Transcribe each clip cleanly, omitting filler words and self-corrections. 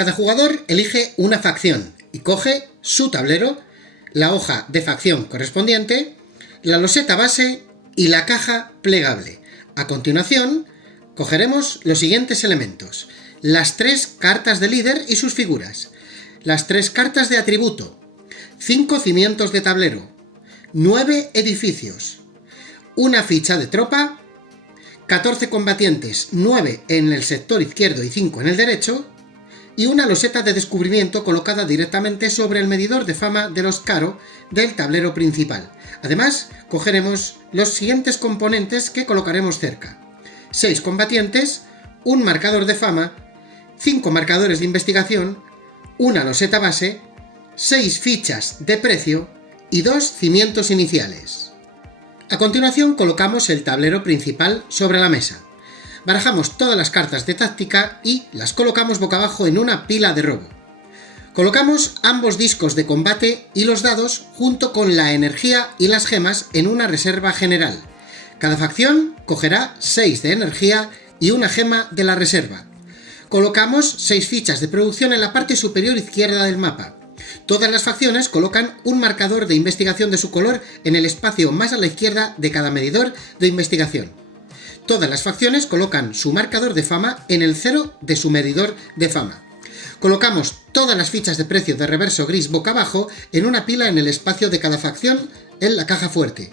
Cada jugador elige una facción y coge su tablero, la hoja de facción correspondiente, la loseta base y la caja plegable. A continuación, cogeremos los siguientes elementos: las 3 cartas de líder y sus figuras, las 3 cartas de atributo, 5 cimientos de tablero, 9 edificios, una ficha de tropa, 14 combatientes, 9 en el sector izquierdo y 5 en el derecho, y una loseta de descubrimiento colocada directamente sobre el medidor de fama de los Caro del tablero principal. Además, cogeremos los siguientes componentes que colocaremos cerca: 6 combatientes, un marcador de fama, 5 marcadores de investigación, una loseta base, 6 fichas de precio y 2 cimientos iniciales. A continuación colocamos el tablero principal sobre la mesa. Barajamos todas las cartas de táctica y las colocamos boca abajo en una pila de robo. Colocamos ambos discos de combate y los dados junto con la energía y las gemas en una reserva general. Cada facción cogerá 6 de energía y una gema de la reserva. Colocamos 6 fichas de producción en la parte superior izquierda del mapa. Todas las facciones colocan un marcador de investigación de su color en el espacio más a la izquierda de cada medidor de investigación. Todas las facciones colocan su marcador de fama en el 0 de su medidor de fama. Colocamos todas las fichas de precio de reverso gris boca abajo en una pila en el espacio de cada facción en la caja fuerte.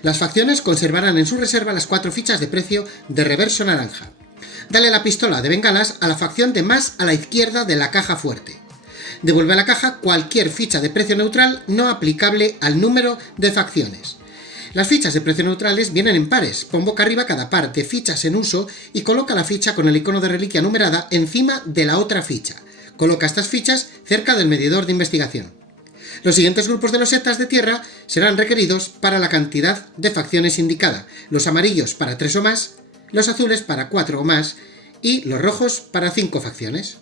Las facciones conservarán en su reserva las 4 fichas de precio de reverso naranja. Dale la pistola de bengalas a la facción de más a la izquierda de la caja fuerte. Devuelve a la caja cualquier ficha de precio neutral no aplicable al número de facciones. Las fichas de precio neutrales vienen en pares. Pon boca arriba cada par de fichas en uso y coloca la ficha con el icono de reliquia numerada encima de la otra ficha. Coloca estas fichas cerca del medidor de investigación. Los siguientes grupos de losetas de tierra serán requeridos para la cantidad de facciones indicada: los amarillos para 3 o más, los azules para 4 o más y los rojos para 5 facciones.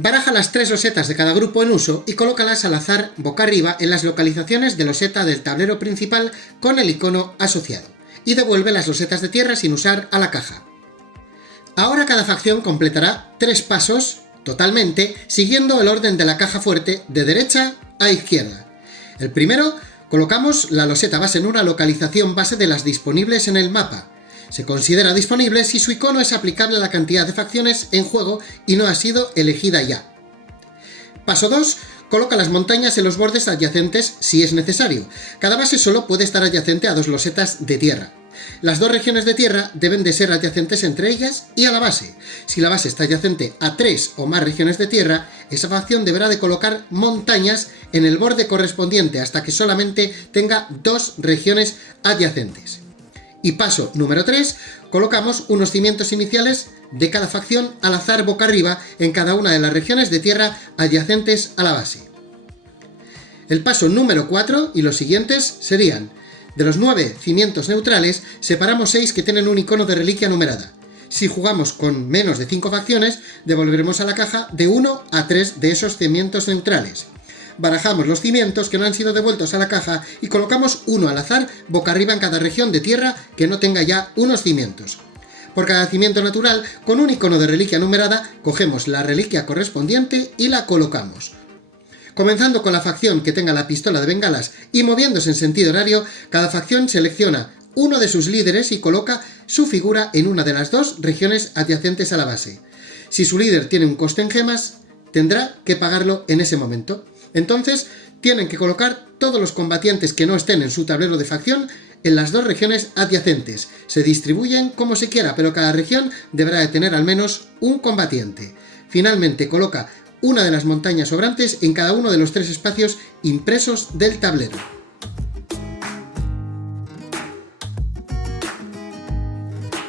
Baraja las 3 losetas de cada grupo en uso y colócalas al azar boca arriba en las localizaciones de loseta del tablero principal con el icono asociado, y devuelve las losetas de tierra sin usar a la caja. Ahora cada facción completará 3 pasos totalmente siguiendo el orden de la caja fuerte de derecha a izquierda. El primero, colocamos la loseta base en una localización base de las disponibles en el mapa. Se considera disponible si su icono es aplicable a la cantidad de facciones en juego y no ha sido elegida ya. Paso 2. Coloca las montañas en los bordes adyacentes si es necesario. Cada base solo puede estar adyacente a 2 losetas de tierra. Las 2 regiones de tierra deben de ser adyacentes entre ellas y a la base. Si la base está adyacente a 3 o más regiones de tierra, esa facción deberá de colocar montañas en el borde correspondiente hasta que solamente tenga 2 regiones adyacentes. Y paso número 3, colocamos unos cimientos iniciales de cada facción al azar boca arriba en cada una de las regiones de tierra adyacentes a la base. El paso número 4 y los siguientes serían: de los 9 cimientos neutrales, separamos 6 que tienen un icono de reliquia numerada. Si jugamos con menos de 5 facciones, devolveremos a la caja de 1 a 3 de esos cimientos neutrales. Barajamos los cimientos que no han sido devueltos a la caja y colocamos uno al azar boca arriba en cada región de tierra que no tenga ya unos cimientos. Por cada cimiento natural, con un icono de reliquia numerada, cogemos la reliquia correspondiente y la colocamos. Comenzando con la facción que tenga la pistola de bengalas y moviéndose en sentido horario, cada facción selecciona uno de sus líderes y coloca su figura en una de las 2 regiones adyacentes a la base. Si su líder tiene un coste en gemas, tendrá que pagarlo en ese momento. Entonces, tienen que colocar todos los combatientes que no estén en su tablero de facción en las 2 regiones adyacentes. Se distribuyen como se quiera, pero cada región deberá de tener al menos un combatiente. Finalmente, coloca una de las montañas sobrantes en cada uno de los 3 espacios impresos del tablero.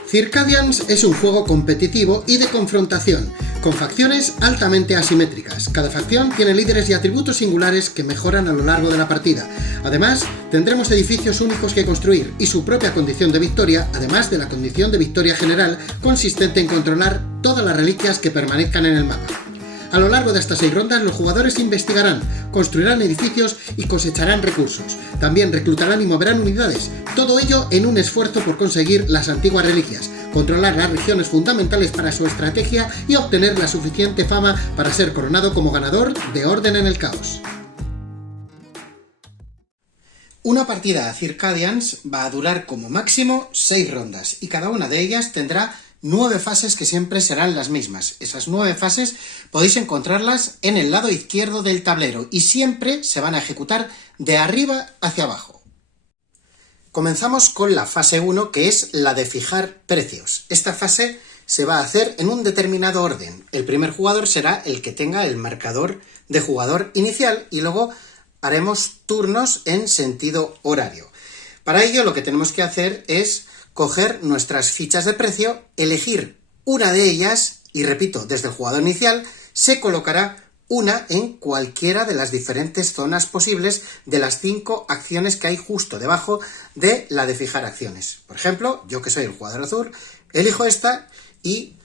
Circadians es un juego competitivo y de confrontación, con facciones altamente asimétricas. Cada facción tiene líderes y atributos singulares que mejoran a lo largo de la partida. Además, tendremos edificios únicos que construir y su propia condición de victoria, además de la condición de victoria general, consistente en controlar todas las reliquias que permanezcan en el mapa. A lo largo de estas 6 rondas, los jugadores investigarán, construirán edificios y cosecharán recursos. También reclutarán y moverán unidades, todo ello en un esfuerzo por conseguir las antiguas reliquias. controlar las regiones fundamentales para su estrategia y obtener la suficiente fama para ser coronado como ganador de Orden en el Caos. Una partida a Circadians va a durar como máximo 6 rondas y cada una de ellas tendrá 9 fases que siempre serán las mismas. Esas 9 fases podéis encontrarlas en el lado izquierdo del tablero y siempre se van a ejecutar de arriba hacia abajo. Comenzamos con la fase 1, que es la de fijar precios. Esta fase se va a hacer en un determinado orden. El primer jugador será el que tenga el marcador de jugador inicial y luego haremos turnos en sentido horario. Para ello lo que tenemos que hacer es coger nuestras fichas de precio, elegir una de ellas y, repito, desde el jugador inicial se colocará una en cualquiera de las diferentes zonas posibles de las 5 acciones que hay justo debajo de la de fijar acciones. Por ejemplo, yo que soy el jugador azul, elijo esta y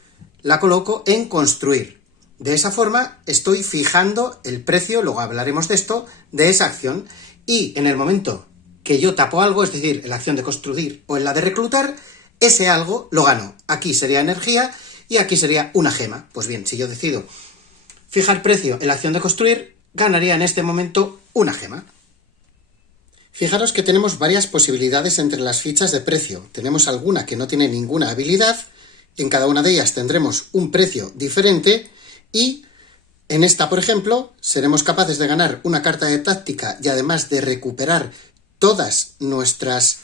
la coloco en construir. De esa forma estoy fijando el precio, luego hablaremos de esto, de esa acción, y en el momento que yo tapo algo, es decir, en la acción de construir o en la de reclutar, ese algo lo gano. Aquí sería energía y aquí sería una gema. Pues bien, si yo decido fijar precio en la acción de construir, ganaría en este momento una gema. Fijaros que tenemos varias posibilidades entre las fichas de precio. Tenemos alguna que no tiene ninguna habilidad, en cada una de ellas tendremos un precio diferente y en esta, por ejemplo, seremos capaces de ganar una carta de táctica y además de recuperar todas nuestras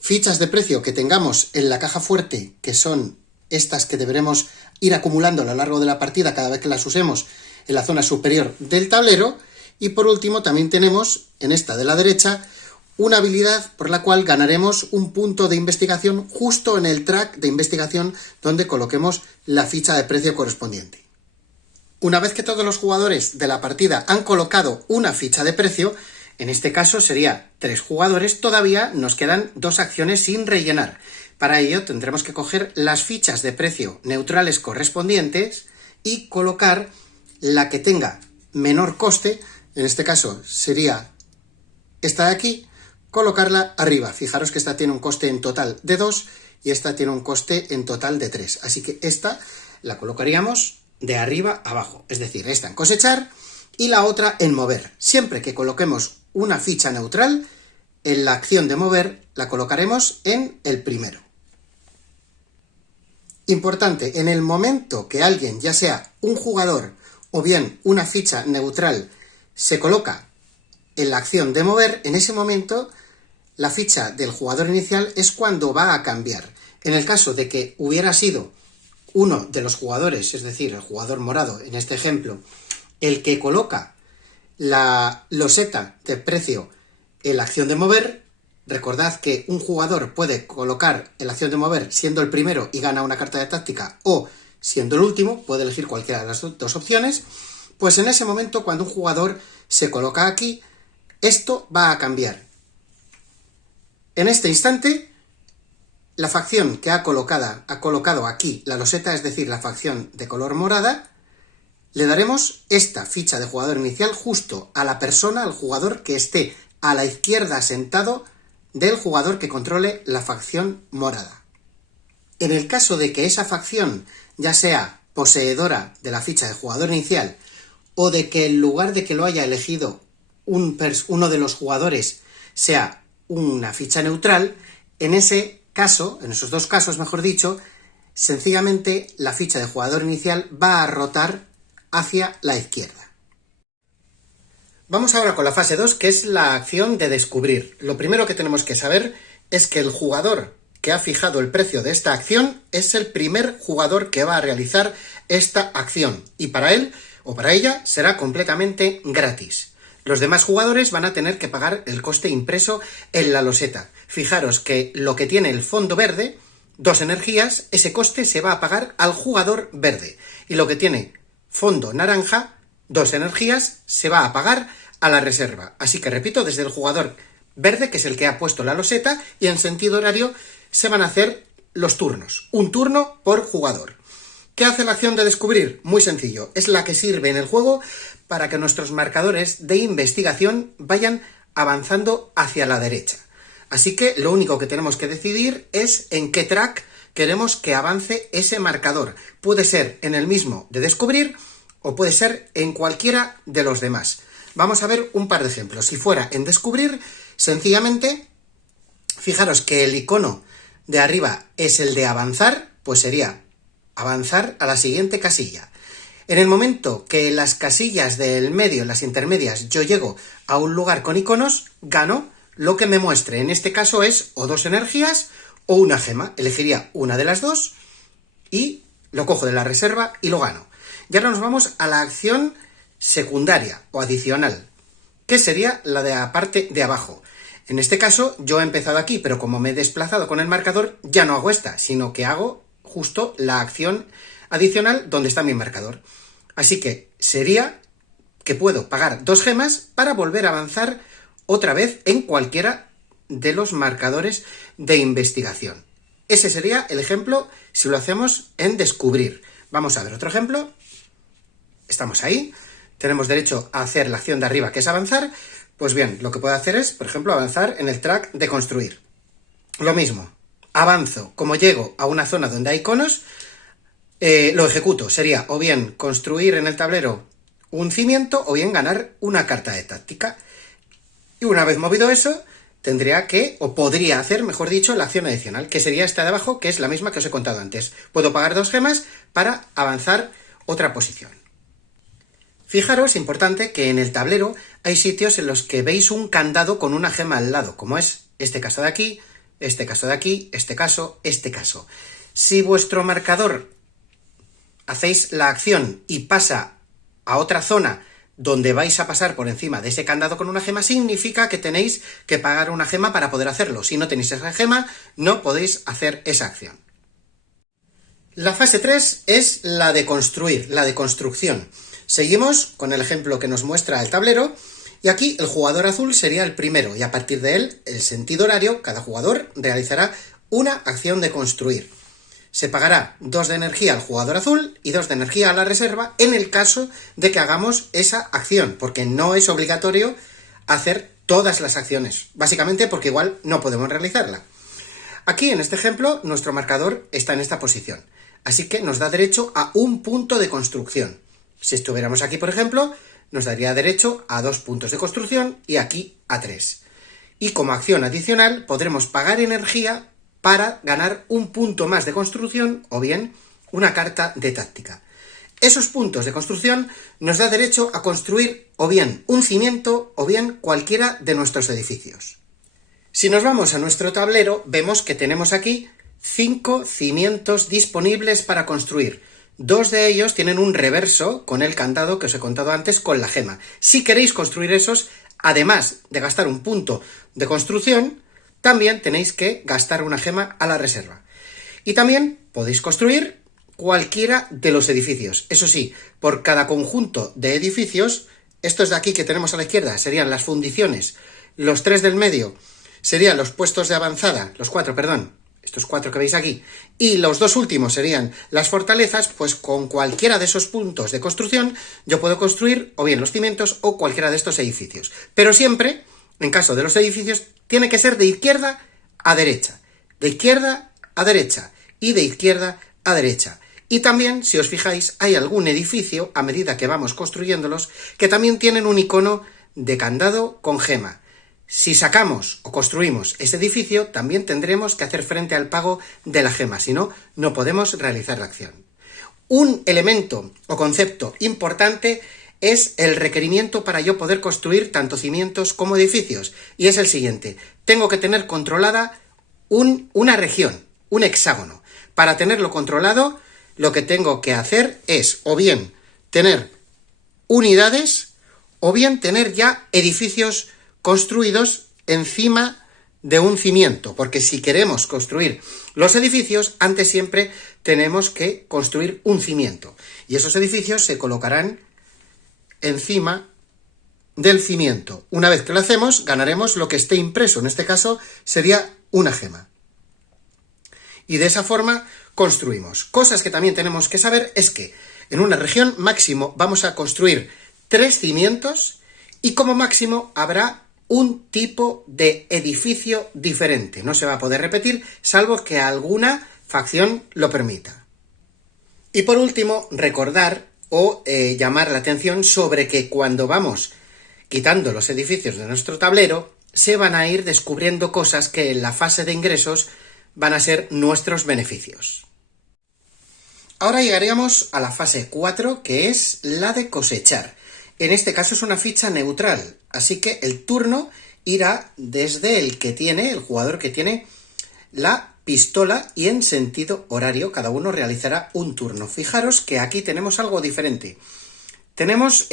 fichas de precio que tengamos en la caja fuerte, que son estas que deberemos ir acumulando a lo largo de la partida cada vez que las usemos en la zona superior del tablero. Y por último también tenemos en esta de la derecha una habilidad por la cual ganaremos un punto de investigación justo en el track de investigación donde coloquemos la ficha de precio correspondiente. Una vez que todos los jugadores de la partida han colocado una ficha de precio, en este caso sería 3 jugadores, todavía nos quedan 2 acciones sin rellenar. Para ello tendremos que coger las fichas de precio neutrales correspondientes y colocar la que tenga menor coste, en este caso sería esta de aquí, colocarla arriba. Fijaros que esta tiene un coste en total de 2 y esta tiene un coste en total de 3. Así que esta la colocaríamos de arriba a abajo, es decir, esta en cosechar y la otra en mover. Siempre que coloquemos una ficha neutral, en la acción de mover la colocaremos en el primero. Importante, en el momento que alguien, ya sea un jugador o bien una ficha neutral, se coloca en la acción de mover, en ese momento la ficha del jugador inicial es cuando va a cambiar. En el caso de que hubiera sido uno de los jugadores, es decir, el jugador morado en este ejemplo, el que coloca la loseta de precio en la acción de mover, recordad que un jugador puede colocar en la acción de mover siendo el primero y gana una carta de táctica, o siendo el último, puede elegir cualquiera de las dos opciones. Pues en ese momento, cuando un jugador se coloca aquí, esto va a cambiar. En este instante, la facción que ha colocado aquí la loseta, es decir, la facción de color morada, le daremos esta ficha de jugador inicial justo a la persona, al jugador que esté a la izquierda sentado del jugador que controle la facción morada. En el caso de que esa facción ya sea poseedora de la ficha de jugador inicial o de que en lugar de que lo haya elegido uno de los jugadores sea una ficha neutral, en ese caso, en esos dos casos mejor dicho, sencillamente la ficha de jugador inicial va a rotar hacia la izquierda. Vamos ahora con la fase 2, que es la acción de descubrir. Lo primero que tenemos que saber es que el jugador que ha fijado el precio de esta acción es el primer jugador que va a realizar esta acción y para él o para ella será completamente gratis. Los demás jugadores van a tener que pagar el coste impreso en la loseta. Fijaros que lo que tiene el fondo verde, 2 energías, ese coste se va a pagar al jugador verde. Y lo que tiene fondo naranja, 2 energías, se va a pagar a la reserva. Así que repito, desde el jugador verde, que es el que ha puesto la loseta, y en sentido horario se van a hacer los turnos. Un turno por jugador. ¿Qué hace la acción de descubrir? Muy sencillo. Es la que sirve en el juego para que nuestros marcadores de investigación vayan avanzando hacia la derecha. Así que lo único que tenemos que decidir es en qué track queremos que avance ese marcador. Puede ser en el mismo de descubrir o puede ser en cualquiera de los demás. Vamos a ver un par de ejemplos. Si fuera en descubrir, sencillamente, fijaros que el icono de arriba es el de avanzar, pues sería avanzar a la siguiente casilla. En el momento que en las casillas del medio, en las intermedias, yo llego a un lugar con iconos, gano lo que me muestre. En este caso es o 2 energías o una gema. Elegiría una de las dos y lo cojo de la reserva y lo gano. Y ahora nos vamos a la acción secundaria o adicional, que sería la de la parte de abajo. En este caso yo he empezado aquí, pero como me he desplazado con el marcador, ya no hago esta, sino que hago justo la acción adicional donde está mi marcador. Así que sería que puedo pagar 2 gemas para volver a avanzar otra vez en cualquiera de los marcadores de investigación. Ese sería el ejemplo si lo hacemos en descubrir. Vamos a ver otro ejemplo. Estamos ahí, tenemos derecho a hacer la acción de arriba, que es avanzar. Pues bien, lo que puedo hacer es, por ejemplo, avanzar en el track de construir. Lo mismo, avanzo, como llego a una zona donde hay iconos, lo ejecuto. Sería o bien construir en el tablero un cimiento o bien ganar una carta de táctica. Y una vez movido eso, tendría que, o podría hacer, mejor dicho, la acción adicional, que sería esta de abajo, que es la misma que os he contado antes. Puedo pagar 2 gemas para avanzar otra posición. Fijaros, importante, que en el tablero hay sitios en los que veis un candado con una gema al lado, como es este caso de aquí, este caso de aquí, este caso, este caso. Si vuestro marcador hacéis la acción y pasa a otra zona donde vais a pasar por encima de ese candado con una gema, significa que tenéis que pagar una gema para poder hacerlo. Si no tenéis esa gema, no podéis hacer esa acción. La fase 3 es la de construir, la de construcción. Seguimos con el ejemplo que nos muestra el tablero y aquí el jugador azul sería el primero y a partir de él, el sentido horario, cada jugador realizará una acción de construir. Se pagará 2 de energía al jugador azul y 2 de energía a la reserva en el caso de que hagamos esa acción, porque no es obligatorio hacer todas las acciones, básicamente porque igual no podemos realizarla. Aquí en este ejemplo nuestro marcador está en esta posición, así que nos da derecho a un punto de construcción. Si estuviéramos aquí, por ejemplo, nos daría derecho a 2 puntos de construcción y aquí a 3. Y como acción adicional podremos pagar energía para ganar un punto más de construcción o bien una carta de táctica. Esos puntos de construcción nos da derecho a construir o bien un cimiento o bien cualquiera de nuestros edificios. Si nos vamos a nuestro tablero, vemos que tenemos aquí 5 cimientos disponibles para construir. 2 de ellos tienen un reverso con el candado que os he contado antes con la gema. Si queréis construir esos, además de gastar un punto de construcción, también tenéis que gastar una gema a la reserva. Y también podéis construir cualquiera de los edificios. Eso sí, por cada conjunto de edificios, estos de aquí que tenemos a la izquierda serían las fundiciones, los 3 del medio serían los puestos de avanzada, los 4, perdón, estos 4 que veis aquí, y los 2 últimos serían las fortalezas, pues con cualquiera de esos puntos de construcción yo puedo construir o bien los cimientos o cualquiera de estos edificios. Pero siempre, en caso de los edificios, tiene que ser de izquierda a derecha, de izquierda a derecha y de izquierda a derecha. Y también, si os fijáis, hay algún edificio, a medida que vamos construyéndolos, que también tienen un icono de candado con gema. Si sacamos o construimos ese edificio, también tendremos que hacer frente al pago de la gema, si no, no podemos realizar la acción. Un elemento o concepto importante es el requerimiento para yo poder construir tanto cimientos como edificios, y es el siguiente: tengo que tener controlada una región, un hexágono. Para tenerlo controlado, lo que tengo que hacer es o bien tener unidades o bien tener ya edificios construidos encima de un cimiento, porque si queremos construir los edificios, antes siempre tenemos que construir un cimiento, y esos edificios se colocarán encima del cimiento. Una vez que lo hacemos, ganaremos lo que esté impreso, en este caso sería una gema. Y de esa forma construimos. Cosas que también tenemos que saber es que en una región máximo vamos a construir 3 cimientos y como máximo habrá un tipo de edificio diferente. No se va a poder repetir, salvo que alguna facción lo permita. Y por último, recordar o llamar la atención sobre que cuando vamos quitando los edificios de nuestro tablero, se van a ir descubriendo cosas que en la fase de ingresos van a ser nuestros beneficios. Ahora llegaríamos a la fase 4, que es la de cosechar. En este caso es una ficha neutral, así que el turno irá desde el jugador que tiene la pistola, y en sentido horario cada uno realizará un turno. Fijaros que aquí tenemos algo diferente. Tenemos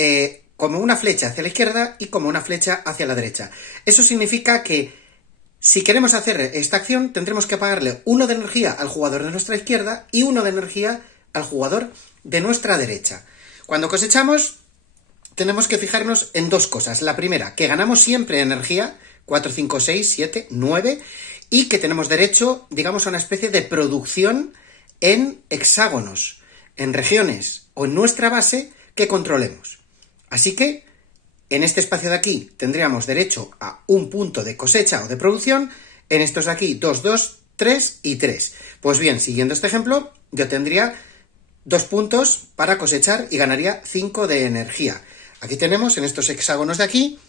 como una flecha hacia la izquierda y como una flecha hacia la derecha. Eso significa que si queremos hacer esta acción tendremos que pagarle 1 de energía al jugador de nuestra izquierda y 1 de energía al jugador de nuestra derecha. Cuando cosechamos tenemos que fijarnos en dos cosas. La primera, que ganamos siempre energía, 4, 5, 6, 7, 9, y que tenemos derecho, digamos, a una especie de producción en hexágonos, en regiones o en nuestra base que controlemos. Así que en este espacio de aquí tendríamos derecho a un punto de cosecha o de producción, en estos de aquí 2, 2, 3 y 3. Pues bien, siguiendo este ejemplo, yo tendría 2 puntos para cosechar y ganaría 5 de energía. Aquí tenemos en estos hexágonos de aquí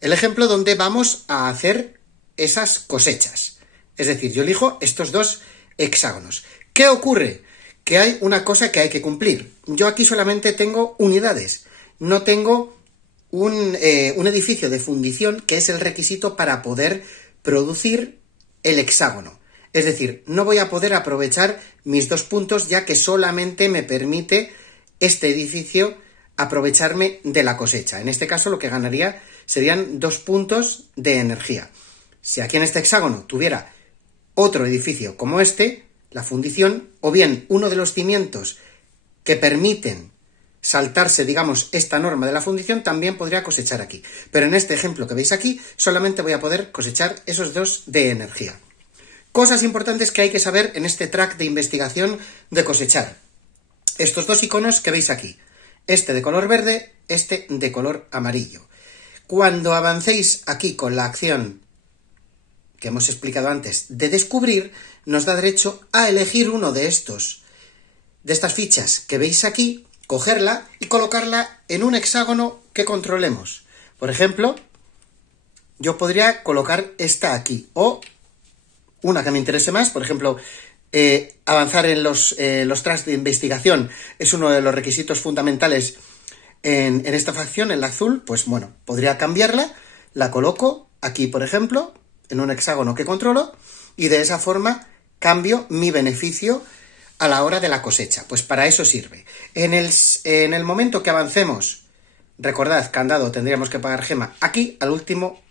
el ejemplo donde vamos a hacer esas cosechas. Es decir, yo elijo estos 2 hexágonos. ¿Qué ocurre? Que hay una cosa que hay que cumplir. Yo aquí solamente tengo unidades, no tengo un edificio de fundición, que es el requisito para poder producir el hexágono. Es decir, no voy a poder aprovechar mis 2 puntos, ya que solamente me permite este edificio aprovecharme de la cosecha. En este caso lo que ganaría serían 2 puntos de energía. Si aquí en este hexágono tuviera otro edificio como este, la fundición, o bien uno de los cimientos que permiten saltarse, digamos, esta norma de la fundición, también podría cosechar aquí. Pero en este ejemplo que veis aquí, solamente voy a poder cosechar esos 2 de energía. Cosas importantes que hay que saber en este track de investigación de cosechar. Estos 2 iconos que veis aquí, este de color verde, este de color amarillo. Cuando avancéis aquí con la acción que hemos explicado antes de descubrir, nos da derecho a elegir uno de estas fichas que veis aquí, cogerla y colocarla en un hexágono que controlemos. Por ejemplo, yo podría colocar esta aquí, o una que me interese más, por ejemplo, avanzar en los tracks de investigación es uno de los requisitos fundamentales en esta facción, en la azul. Pues bueno, podría cambiarla, la coloco aquí, por ejemplo, en un hexágono que controlo, y de esa forma cambio mi beneficio a la hora de la cosecha. Pues para eso sirve. En el momento que avancemos, recordad, candado, tendríamos que pagar gema. Aquí, al último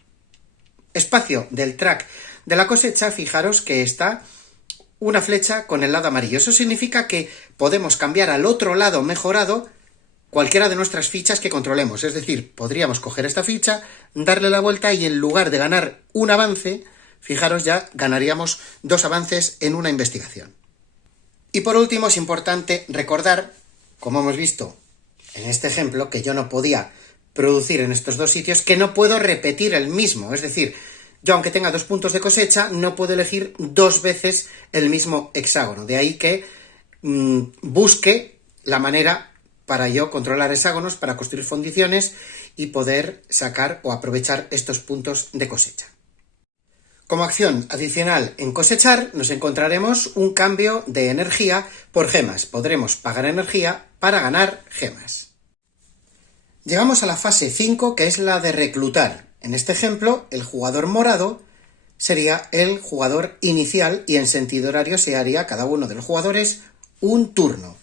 espacio del track de la cosecha, fijaros que está una flecha con el lado amarillo. Eso significa que podemos cambiar al otro lado mejorado cualquiera de nuestras fichas que controlemos. Es decir, podríamos coger esta ficha, darle la vuelta y en lugar de ganar un avance, fijaros, ya ganaríamos 2 avances en una investigación. Y por último, es importante recordar, como hemos visto en este ejemplo, que yo no podía producir en estos 2 sitios, que no puedo repetir el mismo. Es decir, yo aunque tenga 2 puntos de cosecha, no puedo elegir 2 veces el mismo hexágono. De ahí que busque la manera para yo controlar hexágonos, para construir fundiciones y poder sacar o aprovechar estos puntos de cosecha. Como acción adicional en cosechar, nos encontraremos un cambio de energía por gemas. Podremos pagar energía para ganar gemas. Llegamos a la fase 5, que es la de reclutar. En este ejemplo, el jugador morado sería el jugador inicial y en sentido horario se haría cada uno de los jugadores un turno.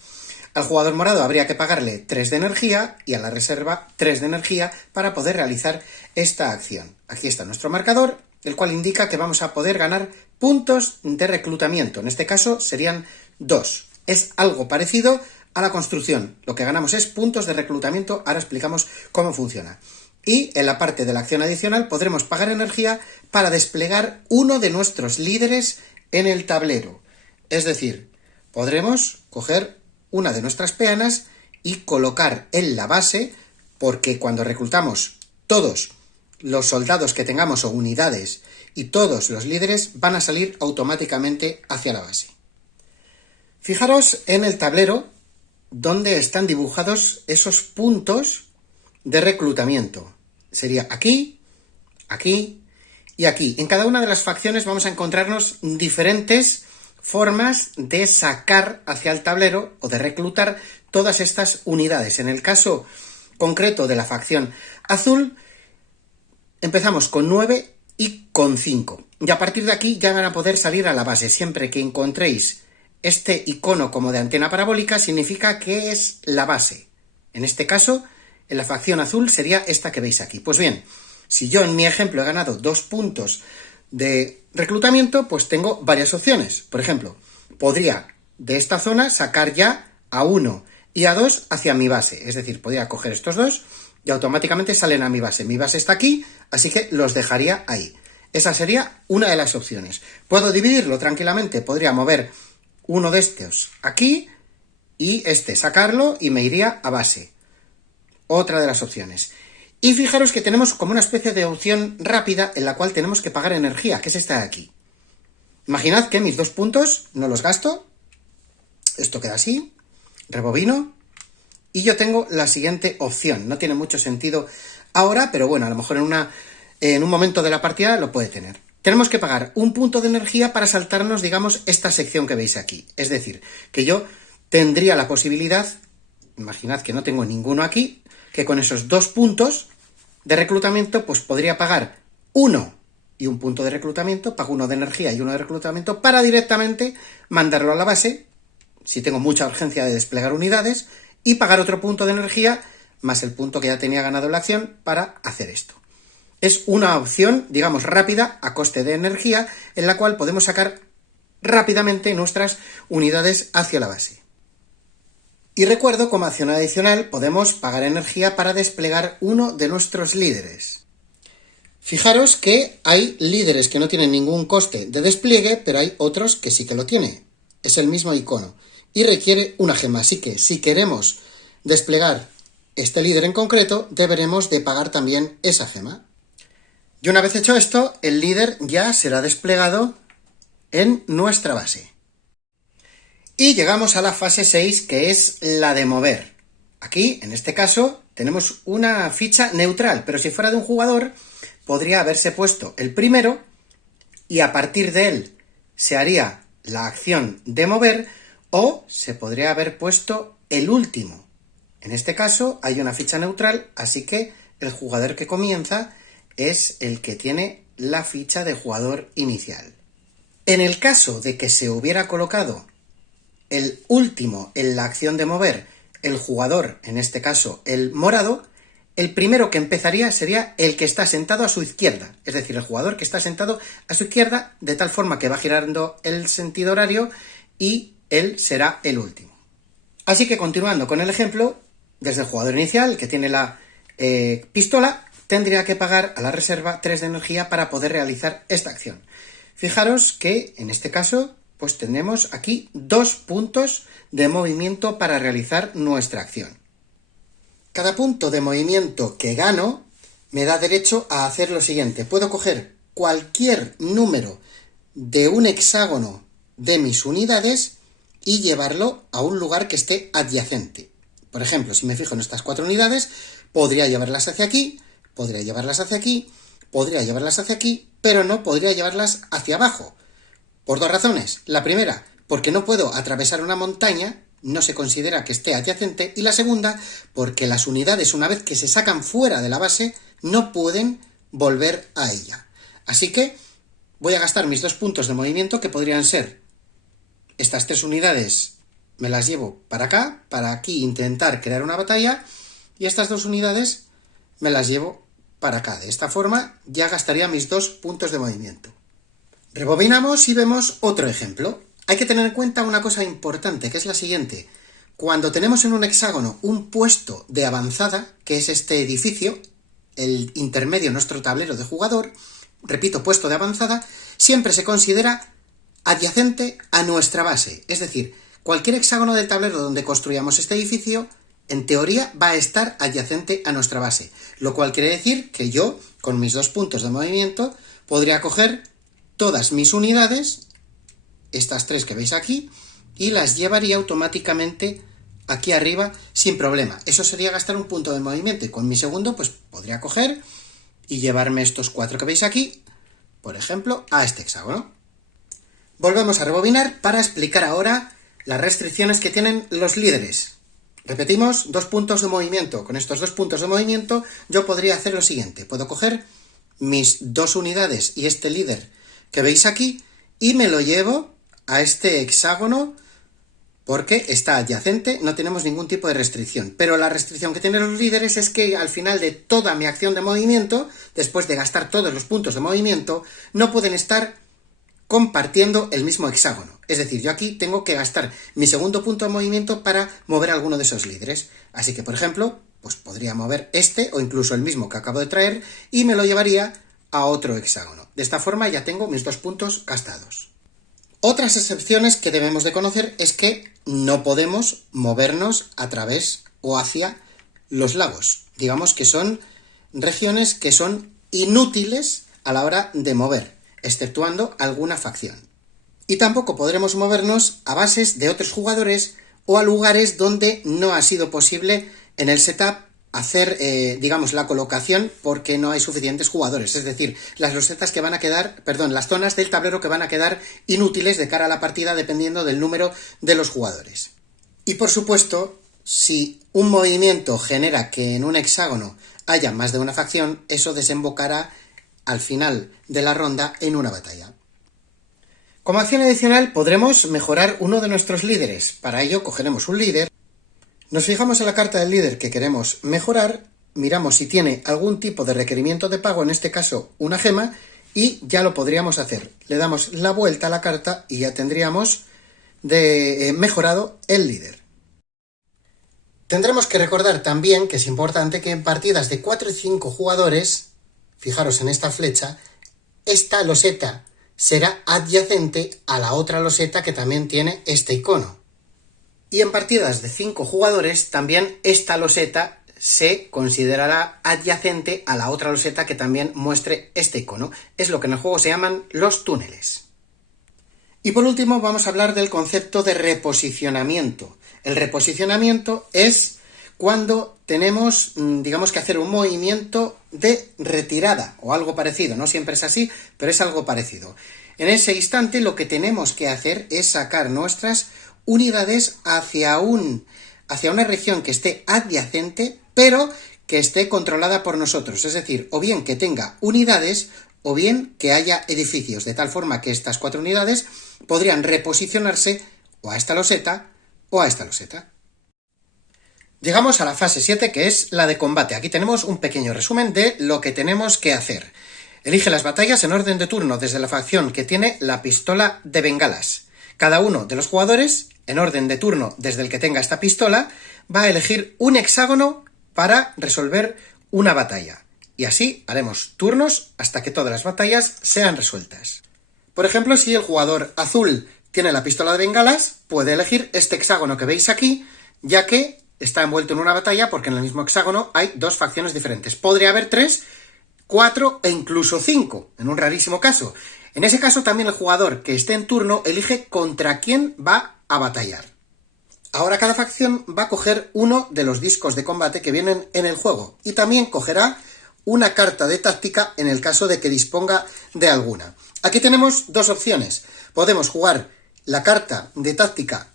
Al jugador morado habría que pagarle 3 de energía y a la reserva 3 de energía para poder realizar esta acción. Aquí está nuestro marcador, el cual indica que vamos a poder ganar puntos de reclutamiento. En este caso serían 2. Es algo parecido a la construcción. Lo que ganamos es puntos de reclutamiento. Ahora explicamos cómo funciona. Y en la parte de la acción adicional podremos pagar energía para desplegar uno de nuestros líderes en el tablero. Es decir, podremos coger una de nuestras peanas y colocar en la base, porque cuando reclutamos todos los soldados que tengamos o unidades y todos los líderes van a salir automáticamente hacia la base. Fijaros en el tablero donde están dibujados esos puntos de reclutamiento. Sería aquí, aquí y aquí. En cada una de las facciones vamos a encontrarnos diferentes formas de sacar hacia el tablero o de reclutar todas estas unidades. En el caso concreto de la facción azul, empezamos con 9 y con 5. Y a partir de aquí ya van a poder salir a la base. Siempre que encontréis este icono como de antena parabólica, significa que es la base. En este caso, en la facción azul sería esta que veis aquí. Pues bien, si yo en mi ejemplo he ganado 2 puntos de reclutamiento, pues tengo varias opciones. Por ejemplo, podría de esta zona sacar ya a 1 y a 2 hacia mi base. Es decir, podría coger estos dos y automáticamente salen a mi base. Mi base está aquí, así que los dejaría ahí. Esa sería una de las opciones. Puedo dividirlo tranquilamente. Podría mover uno de estos aquí y sacarlo y me iría a base. Otra de las opciones. Y fijaros que tenemos como una especie de opción rápida en la cual tenemos que pagar energía, que es esta de aquí. Imaginad que mis 2 puntos no los gasto. Esto queda así. Rebobino. Y yo tengo la siguiente opción. No tiene mucho sentido ahora, pero bueno, a lo mejor en un momento de la partida lo puede tener. Tenemos que pagar 1 punto de energía para saltarnos, digamos, esta sección que veis aquí. Es decir, que yo tendría la posibilidad, imaginad que no tengo ninguno aquí, que con esos 2 puntos de reclutamiento, pues podría pagar 1 y 1 punto de reclutamiento, pago 1 de energía y 1 de reclutamiento, para directamente mandarlo a la base, si tengo mucha urgencia de desplegar unidades, y pagar otro punto de energía, más el punto que ya tenía ganado en la acción, para hacer esto. Es una opción, digamos, rápida, a coste de energía, en la cual podemos sacar rápidamente nuestras unidades hacia la base. Y recuerdo, como acción adicional, podemos pagar energía para desplegar uno de nuestros líderes. Fijaros que hay líderes que no tienen ningún coste de despliegue, pero hay otros que sí que lo tienen. Es el mismo icono y requiere una gema, así que si queremos desplegar este líder en concreto, deberemos de pagar también esa gema. Y una vez hecho esto, el líder ya será desplegado en nuestra base. Y llegamos a la fase 6, que es la de mover. Aquí, en este caso, tenemos una ficha neutral, pero si fuera de un jugador, podría haberse puesto el primero y a partir de él se haría la acción de mover, o se podría haber puesto el último. En este caso hay una ficha neutral, así que el jugador que comienza es el que tiene la ficha de jugador inicial. En el caso de que se hubiera colocado el último en la acción de mover, el jugador, en este caso el morado, el primero que empezaría sería el que está sentado a su izquierda, es decir, el jugador que está sentado a su izquierda, de tal forma que va girando el sentido horario y él será el último. Así que, continuando con el ejemplo, desde el jugador inicial, que tiene la pistola, tendría que pagar a la reserva 3 de energía para poder realizar esta acción. Fijaros que, en este caso, pues tenemos aquí 2 puntos de movimiento para realizar nuestra acción. Cada punto de movimiento que gano me da derecho a hacer lo siguiente. Puedo coger cualquier número de un hexágono de mis unidades y llevarlo a un lugar que esté adyacente. Por ejemplo, si me fijo en estas 4 unidades, podría llevarlas hacia aquí, podría llevarlas hacia aquí, podría llevarlas hacia aquí, pero no podría llevarlas hacia abajo. Por 2 razones. La primera, porque no puedo atravesar una montaña, no se considera que esté adyacente, y la segunda, porque las unidades, una vez que se sacan fuera de la base, no pueden volver a ella. Así que voy a gastar mis 2 puntos de movimiento, que podrían ser estas 3 unidades, me las llevo para acá, para aquí intentar crear una batalla, y estas 2 unidades me las llevo para acá. De esta forma ya gastaría mis 2 puntos de movimiento. Rebobinamos y vemos otro ejemplo. Hay que tener en cuenta una cosa importante, que es la siguiente. Cuando tenemos en un hexágono un puesto de avanzada, que es este edificio, el intermedio en nuestro tablero de jugador, repito, puesto de avanzada, siempre se considera adyacente a nuestra base. Es decir, cualquier hexágono del tablero donde construyamos este edificio, en teoría va a estar adyacente a nuestra base. Lo cual quiere decir que yo, con mis 2 puntos de movimiento, podría coger todas mis unidades, estas 3 que veis aquí, y las llevaría automáticamente aquí arriba sin problema. Eso sería gastar un punto de movimiento, y con mi segundo pues podría coger y llevarme estos 4 que veis aquí, por ejemplo, a este hexágono. Volvemos a rebobinar para explicar ahora las restricciones que tienen los líderes. Repetimos, 2 puntos de movimiento. Con estos 2 puntos de movimiento yo podría hacer lo siguiente. Puedo coger mis 2 unidades y este líder que veis aquí y me lo llevo a este hexágono porque está adyacente, no tenemos ningún tipo de restricción. Pero la restricción que tienen los líderes es que al final de toda mi acción de movimiento, después de gastar todos los puntos de movimiento, no pueden estar compartiendo el mismo hexágono. Es decir, yo aquí tengo que gastar mi segundo punto de movimiento para mover alguno de esos líderes. Así que, por ejemplo, pues podría mover este o incluso el mismo que acabo de traer y me lo llevaría a otro hexágono. De esta forma ya tengo mis 2 puntos gastados. Otras excepciones que debemos de conocer es que no podemos movernos a través o hacia los lagos. Digamos que son regiones que son inútiles a la hora de mover, exceptuando alguna facción. Y tampoco podremos movernos a bases de otros jugadores o a lugares donde no ha sido posible en el setup hacer, digamos, la colocación porque no hay suficientes jugadores. Es decir, las losetas que van a quedar, las zonas del tablero que van a quedar inútiles de cara a la partida dependiendo del número de los jugadores. Y por supuesto, si un movimiento genera que en un hexágono haya más de una facción, eso desembocará al final de la ronda en una batalla. Como acción adicional podremos mejorar uno de nuestros líderes. Para ello cogeremos un líder, nos fijamos en la carta del líder que queremos mejorar, miramos si tiene algún tipo de requerimiento de pago, en este caso una gema, y ya lo podríamos hacer. Le damos la vuelta a la carta y ya tendríamos mejorado el líder. Tendremos que recordar también que es importante que en partidas de 4 y 5 jugadores, fijaros en esta flecha, esta loseta será adyacente a la otra loseta que también tiene este icono. Y en partidas de 5 jugadores también esta loseta se considerará adyacente a la otra loseta que también muestre este icono. Es lo que en el juego se llaman los túneles. Y por último vamos a hablar del concepto de reposicionamiento. El reposicionamiento es cuando tenemos, digamos, que hacer un movimiento de retirada o algo parecido. No siempre es así, pero es algo parecido. En ese instante lo que tenemos que hacer es sacar nuestras unidades hacia una región que esté adyacente, pero que esté controlada por nosotros. Es decir, o bien que tenga unidades, o bien que haya edificios, de tal forma que estas 4 unidades podrían reposicionarse o a esta loseta o a esta loseta. Llegamos a la fase 7, que es la de combate. Aquí tenemos un pequeño resumen de lo que tenemos que hacer. Elige las batallas en orden de turno desde la facción que tiene la pistola de bengalas. Cada uno de los jugadores, en orden de turno desde el que tenga esta pistola, va a elegir un hexágono para resolver una batalla. Y así haremos turnos hasta que todas las batallas sean resueltas. Por ejemplo, si el jugador azul tiene la pistola de bengalas, puede elegir este hexágono que veis aquí, ya que está envuelto en una batalla porque en el mismo hexágono hay 2 facciones diferentes. Podría haber 3, 4 e incluso 5, en un rarísimo caso. En ese caso también el jugador que esté en turno elige contra quién va a batallar. Ahora cada facción va a coger uno de los discos de combate que vienen en el juego y también cogerá una carta de táctica en el caso de que disponga de alguna. Aquí tenemos 2 opciones. Podemos jugar la carta de táctica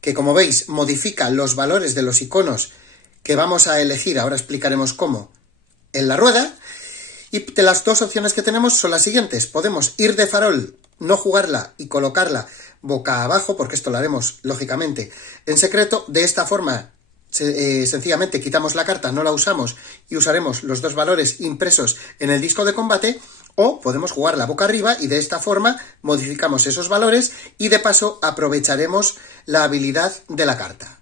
que, como veis, modifica los valores de los iconos que vamos a elegir, ahora explicaremos cómo, en la rueda. Y de las 2 opciones que tenemos son las siguientes. Podemos ir de farol, no jugarla y colocarla boca abajo, porque esto lo haremos, lógicamente, en secreto. De esta forma, sencillamente quitamos la carta, no la usamos y usaremos los 2 valores impresos en el disco de combate. O podemos jugarla boca arriba y de esta forma modificamos esos valores y de paso aprovecharemos la habilidad de la carta.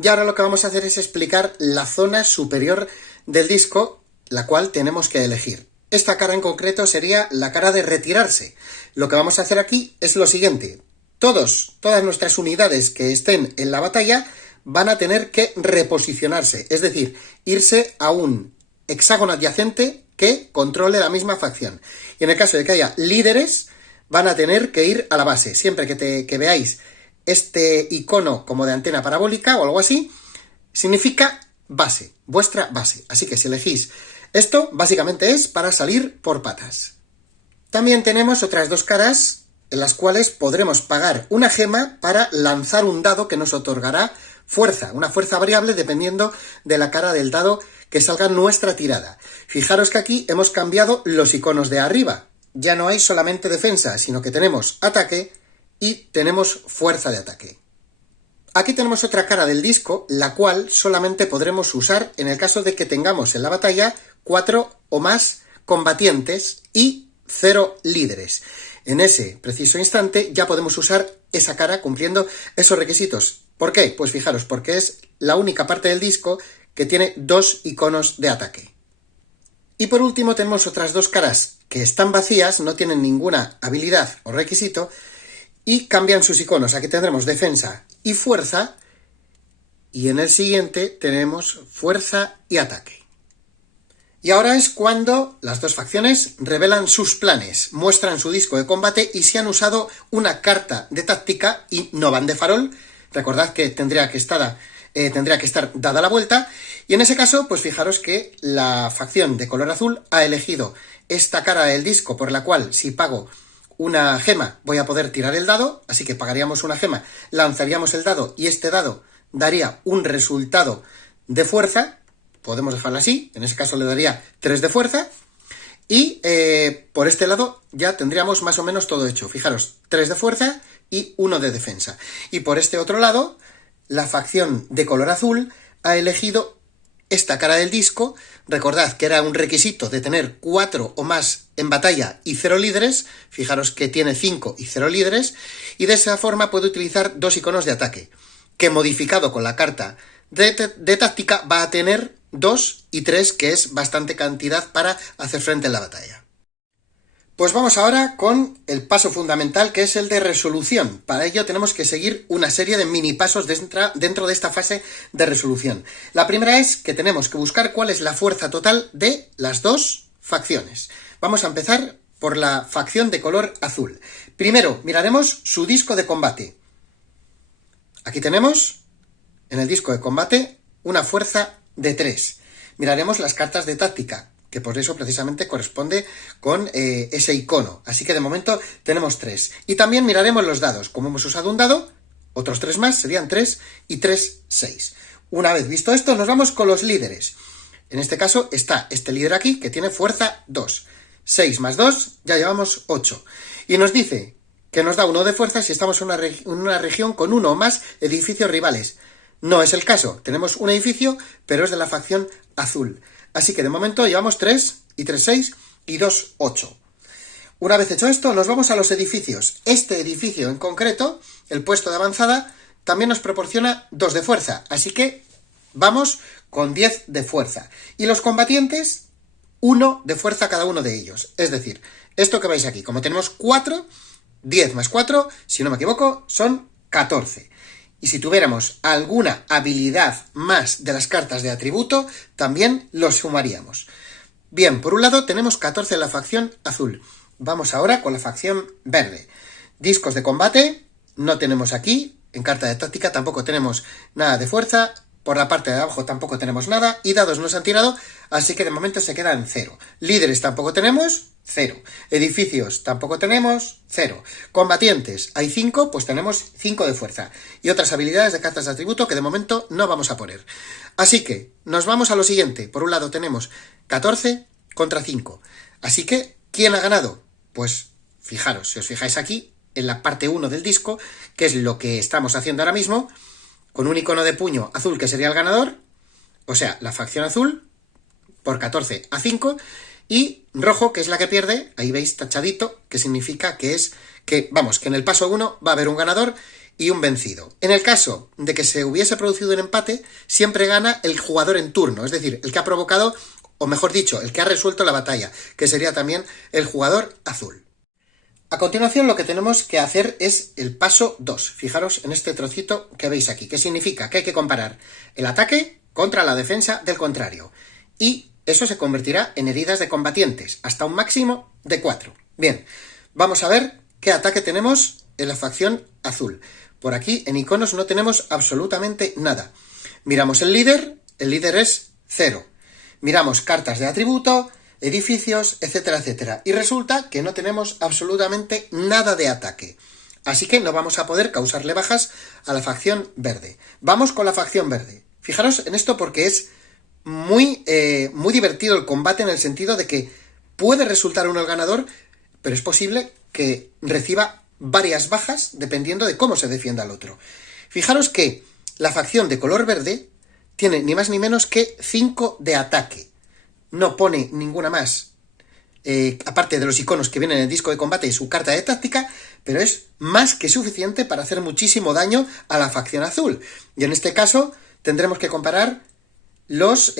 Y ahora lo que vamos a hacer es explicar la zona superior del disco, la cual tenemos que elegir. Esta cara en concreto sería la cara de retirarse. Lo que vamos a hacer aquí es lo siguiente. Todas nuestras unidades que estén en la batalla van a tener que reposicionarse, es decir, irse a un hexágono adyacente que controle la misma facción. Y en el caso de que haya líderes, van a tener que ir a la base. Siempre que veáis este icono como de antena parabólica o algo así, significa base, vuestra base. Así que si elegís esto, básicamente es para salir por patas. También tenemos otras dos caras en las cuales podremos pagar una gema para lanzar un dado que nos otorgará fuerza, una fuerza variable dependiendo de la cara del dado que salga en nuestra tirada. Fijaros que aquí hemos cambiado los iconos de arriba. Ya no hay solamente defensa, sino que tenemos ataque y tenemos fuerza de ataque. Aquí tenemos otra cara del disco, la cual solamente podremos usar en el caso de que tengamos en la batalla 4 o más combatientes y 0 líderes. En ese preciso instante ya podemos usar esa cara cumpliendo esos requisitos. ¿Por qué? Pues fijaros, porque es la única parte del disco que tiene 2 iconos de ataque. Y por último tenemos otras dos caras que están vacías, no tienen ninguna habilidad o requisito y cambian sus iconos. Aquí tendremos defensa y fuerza y en el siguiente tenemos fuerza y ataque. Y ahora es cuando las dos facciones revelan sus planes, muestran su disco de combate y si han usado una carta de táctica y no van de farol. Recordad que tendría que estar dada la vuelta y en ese caso pues fijaros que la facción de color azul ha elegido esta cara del disco por la cual si pago una gema voy a poder tirar el dado, así que pagaríamos una gema, lanzaríamos el dado y este dado daría un resultado de fuerza. Podemos dejarlo así, en ese caso le daría 3 de fuerza y por este lado ya tendríamos más o menos todo hecho. Fijaros, 3 de fuerza y 1 de defensa. Y por este otro lado, la facción de color azul ha elegido esta cara del disco. Recordad que era un requisito de tener 4 o más en batalla y 0 líderes. Fijaros que tiene 5 y 0 líderes. Y de esa forma puede utilizar 2 iconos de ataque, que modificado con la carta de táctica va a tener 2 y 3, que es bastante cantidad para hacer frente en la batalla. Pues vamos ahora con el paso fundamental, que es el de resolución. Para ello tenemos que seguir una serie de mini pasos dentro de esta fase de resolución. La primera es que tenemos que buscar cuál es la fuerza total de las dos facciones. Vamos a empezar por la facción de color azul. Primero miraremos su disco de combate. Aquí tenemos en el disco de combate una fuerza de 3. Miraremos las cartas de táctica, que por eso precisamente corresponde con ese icono. Así que de momento tenemos 3. Y también miraremos los dados. Como hemos usado un dado, otros 3 más, serían 3 y 3, 6. Una vez visto esto, nos vamos con los líderes. En este caso está este líder aquí, que tiene fuerza 2. 6 más 2, ya llevamos 8. Y nos dice que nos da 1 de fuerza si estamos en una región con 1 o más edificios rivales. No es el caso, tenemos un edificio, pero es de la facción azul. Así que de momento llevamos 3 y 3, 6 y 2, 8. Una vez hecho esto, nos vamos a los edificios. Este edificio en concreto, el puesto de avanzada, también nos proporciona 2 de fuerza. Así que vamos con 10 de fuerza. Y los combatientes, 1 de fuerza cada uno de ellos. Es decir, esto que veis aquí, como tenemos 4, 10 más 4, si no me equivoco, son 14. Y si tuviéramos alguna habilidad más de las cartas de atributo, también los sumaríamos. Bien, por un lado tenemos 14 en la facción azul. Vamos ahora con la facción verde. Discos de combate, no tenemos aquí. En carta de táctica tampoco tenemos nada de fuerza. Por la parte de abajo tampoco tenemos nada. Y dados nos han tirado, así que de momento se quedan 0. Líderes tampoco tenemos, 0. Edificios tampoco tenemos, 0. Combatientes, hay 5, pues tenemos 5 de fuerza. Y otras habilidades de cartas de atributo que de momento no vamos a poner. Así que nos vamos a lo siguiente. Por un lado tenemos 14 contra 5. Así que, ¿quién ha ganado? Pues fijaros, si os fijáis aquí, en la parte 1 del disco, que es lo que estamos haciendo ahora mismo, con un icono de puño azul que sería el ganador, o sea, la facción azul, por 14 a 5, y rojo, que es la que pierde, ahí veis tachadito, que significa que que en el paso 1 va a haber un ganador y un vencido. En el caso de que se hubiese producido un empate, siempre gana el jugador en turno, es decir, el que ha provocado, o mejor dicho, el que ha resuelto la batalla, que sería también el jugador azul. A continuación lo que tenemos que hacer es el paso 2. Fijaros en este trocito que veis aquí, que significa que hay que comparar el ataque contra la defensa del contrario. Y eso se convertirá en heridas de combatientes, hasta un máximo de 4. Bien, vamos a ver qué ataque tenemos en la facción azul. Por aquí en iconos no tenemos absolutamente nada. Miramos el líder es 0. Miramos cartas de atributo, edificios, etcétera, etcétera. Y resulta que no tenemos absolutamente nada de ataque. Así que no vamos a poder causarle bajas a la facción verde. Vamos con la facción verde. Fijaros en esto porque es muy divertido el combate en el sentido de que puede resultar uno el ganador, pero es posible que reciba varias bajas dependiendo de cómo se defienda el otro. Fijaros que la facción de color verde tiene ni más ni menos que 5 de ataque. No pone ninguna más, aparte de los iconos que vienen en el disco de combate y su carta de táctica, pero es más que suficiente para hacer muchísimo daño a la facción azul. Y en este caso tendremos que comparar los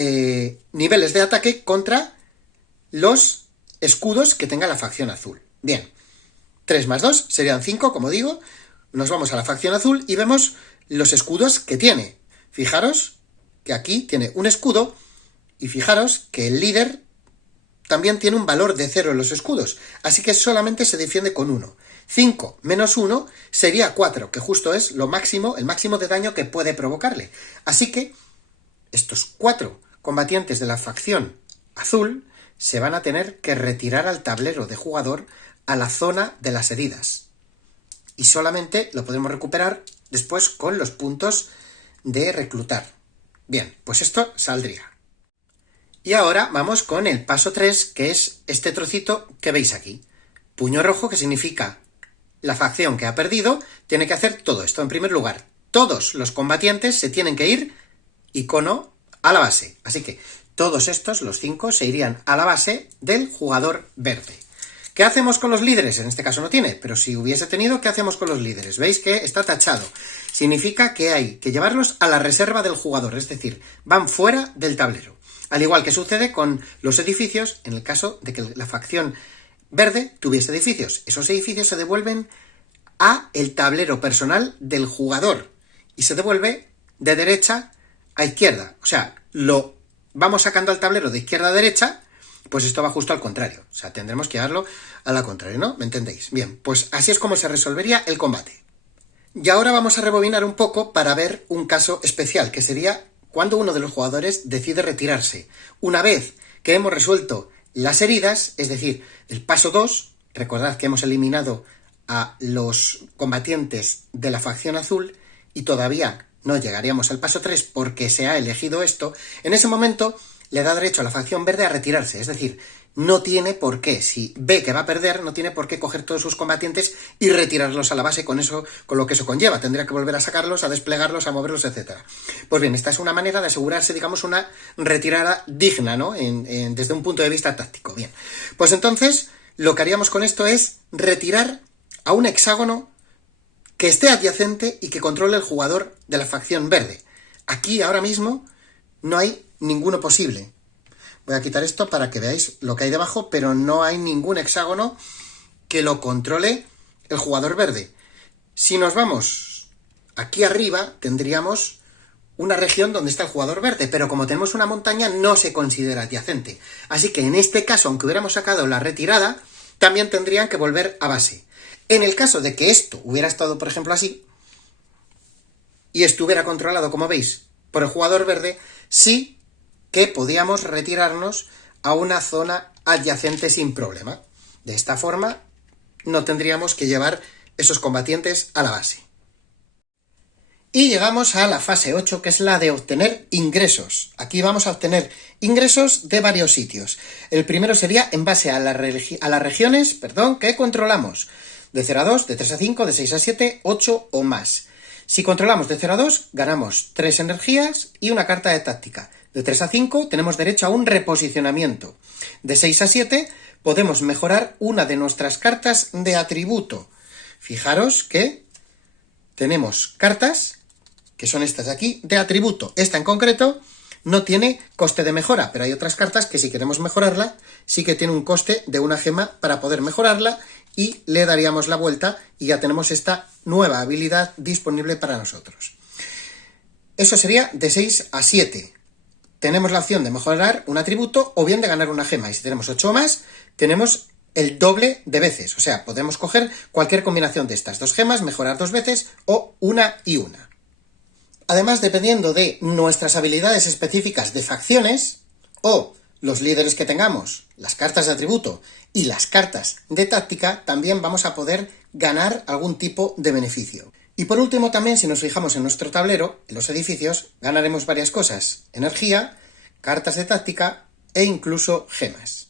niveles de ataque contra los escudos que tenga la facción azul. Bien, 3 más 2 serían 5, como digo. Nos vamos a la facción azul y vemos los escudos que tiene. Fijaros que aquí tiene un escudo y fijaros que el líder también tiene un valor de 0 en los escudos, así que solamente se defiende con 1. 5 menos 1 sería 4, que justo es lo máximo, el máximo de daño que puede provocarle. Así que estos 4 combatientes de la facción azul se van a tener que retirar al tablero de jugador a la zona de las heridas. Y solamente lo podemos recuperar después con los puntos de reclutar. Bien, pues esto saldría. Y ahora vamos con el paso 3, que es este trocito que veis aquí. Puño rojo, que significa la facción que ha perdido, tiene que hacer todo esto. En primer lugar, todos los combatientes se tienen que ir, icono, a la base. Así que todos estos, los 5, se irían a la base del jugador verde. ¿Qué hacemos con los líderes? En este caso no tiene, pero si hubiese tenido, ¿qué hacemos con los líderes? ¿Veis que está tachado? Significa que hay que llevarlos a la reserva del jugador, es decir, van fuera del tablero. Al igual que sucede con los edificios, en el caso de que la facción verde tuviese edificios. Esos edificios se devuelven a el tablero personal del jugador y se devuelve de derecha a izquierda. O sea, lo vamos sacando al tablero de izquierda a derecha, pues esto va justo al contrario. O sea, tendremos que llevarlo a la contraria, ¿no? ¿Me entendéis? Bien, pues así es como se resolvería el combate. Y ahora vamos a rebobinar un poco para ver un caso especial, que sería cuando uno de los jugadores decide retirarse. Una vez que hemos resuelto las heridas, es decir, el paso 2, recordad que hemos eliminado a los combatientes de la facción azul y todavía no llegaríamos al paso 3 porque se ha elegido esto, en ese momento le da derecho a la facción verde a retirarse, es decir, no tiene por qué, si ve que va a perder, no tiene por qué coger todos sus combatientes y retirarlos a la base con lo que eso conlleva. Tendría que volver a sacarlos, a desplegarlos, a moverlos, etc. Pues bien, esta es una manera de asegurarse, digamos, una retirada digna, ¿no? Desde un punto de vista táctico. Bien, pues entonces lo que haríamos con esto es retirar a un hexágono que esté adyacente y que controle el jugador de la facción verde. Aquí, ahora mismo, no hay ninguno posible. Voy a quitar esto para que veáis lo que hay debajo, pero no hay ningún hexágono que lo controle el jugador verde. Si nos vamos aquí arriba, tendríamos una región donde está el jugador verde, pero como tenemos una montaña, no se considera adyacente. Así que en este caso, aunque hubiéramos sacado la retirada, también tendrían que volver a base. En el caso de que esto hubiera estado, por ejemplo, así, y estuviera controlado, como veis, por el jugador verde, sí que podíamos retirarnos a una zona adyacente sin problema. De esta forma no tendríamos que llevar esos combatientes a la base. Y llegamos a la fase 8, que es la de obtener ingresos. Aquí vamos a obtener ingresos de varios sitios. El primero sería en base a las regiones que controlamos. De 0 a 2, de 3 a 5, de 6 a 7, 8 o más. Si controlamos de 0 a 2, ganamos 3 energías y una carta de táctica. De 3 a 5 tenemos derecho a un reposicionamiento. De 6 a 7 podemos mejorar una de nuestras cartas de atributo. Fijaros que tenemos cartas, que son estas de aquí, de atributo. Esta en concreto no tiene coste de mejora, pero hay otras cartas que si queremos mejorarla, sí que tiene un coste de una gema para poder mejorarla y le daríamos la vuelta y ya tenemos esta nueva habilidad disponible para nosotros. Eso sería de 6 a 7. Tenemos la opción de mejorar un atributo o bien de ganar una gema. Y si tenemos 8 o más, tenemos el doble de veces. O sea, podemos coger cualquier combinación de estas dos gemas, mejorar 2 veces o una y una. Además, dependiendo de nuestras habilidades específicas de facciones o los líderes que tengamos, las cartas de atributo y las cartas de táctica, también vamos a poder ganar algún tipo de beneficio. Y por último también, si nos fijamos en nuestro tablero, en los edificios, ganaremos varias cosas: energía, cartas de táctica e incluso gemas.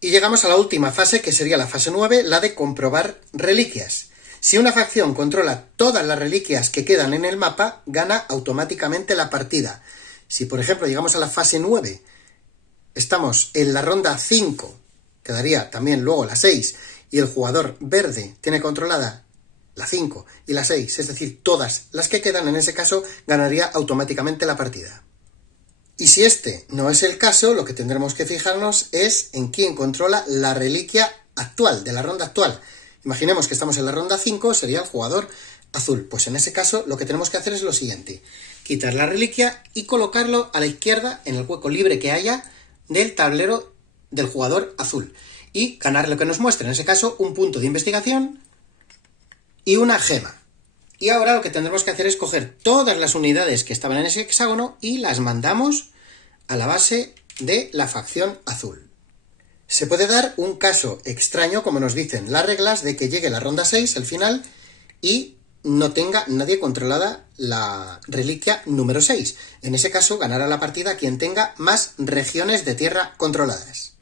Y llegamos a la última fase, que sería la fase 9, la de comprobar reliquias. Si una facción controla todas las reliquias que quedan en el mapa, gana automáticamente la partida. Si por ejemplo llegamos a la fase 9, estamos en la ronda 5, quedaría también luego la 6, y el jugador verde tiene controlada la 5 y la 6, es decir, todas las que quedan, en ese caso ganaría automáticamente la partida. Y si este no es el caso, lo que tendremos que fijarnos es en quién controla la reliquia actual, de la ronda actual. Imaginemos que estamos en la ronda 5, sería el jugador azul. Pues en ese caso lo que tenemos que hacer es lo siguiente: quitar la reliquia y colocarlo a la izquierda en el hueco libre que haya del tablero del jugador azul. Y ganar lo que nos muestre, en ese caso, un punto de investigación y una gema. Y ahora lo que tendremos que hacer es coger todas las unidades que estaban en ese hexágono y las mandamos a la base de la facción azul. Se puede dar un caso extraño, como nos dicen las reglas, de que llegue la ronda 6, el final, y no tenga nadie controlada la reliquia número 6. En ese caso ganará la partida quien tenga más regiones de tierra controladas.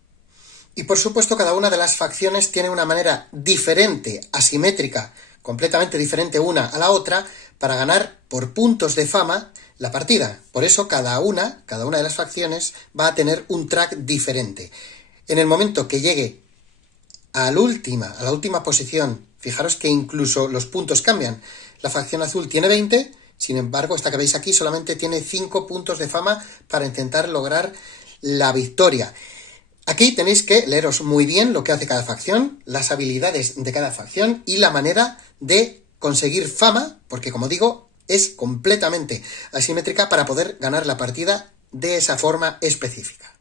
Y por supuesto cada una de las facciones tiene una manera diferente, asimétrica, completamente diferente una a la otra, para ganar por puntos de fama la partida. Por eso cada una de las facciones va a tener un track diferente. En el momento que llegue a la última posición, fijaros que incluso los puntos cambian. La facción azul tiene 20, sin embargo, esta que veis aquí solamente tiene 5 puntos de fama para intentar lograr la victoria. Aquí tenéis que leeros muy bien lo que hace cada facción, las habilidades de cada facción y la manera de conseguir fama, porque como digo, es completamente asimétrica para poder ganar la partida de esa forma específica.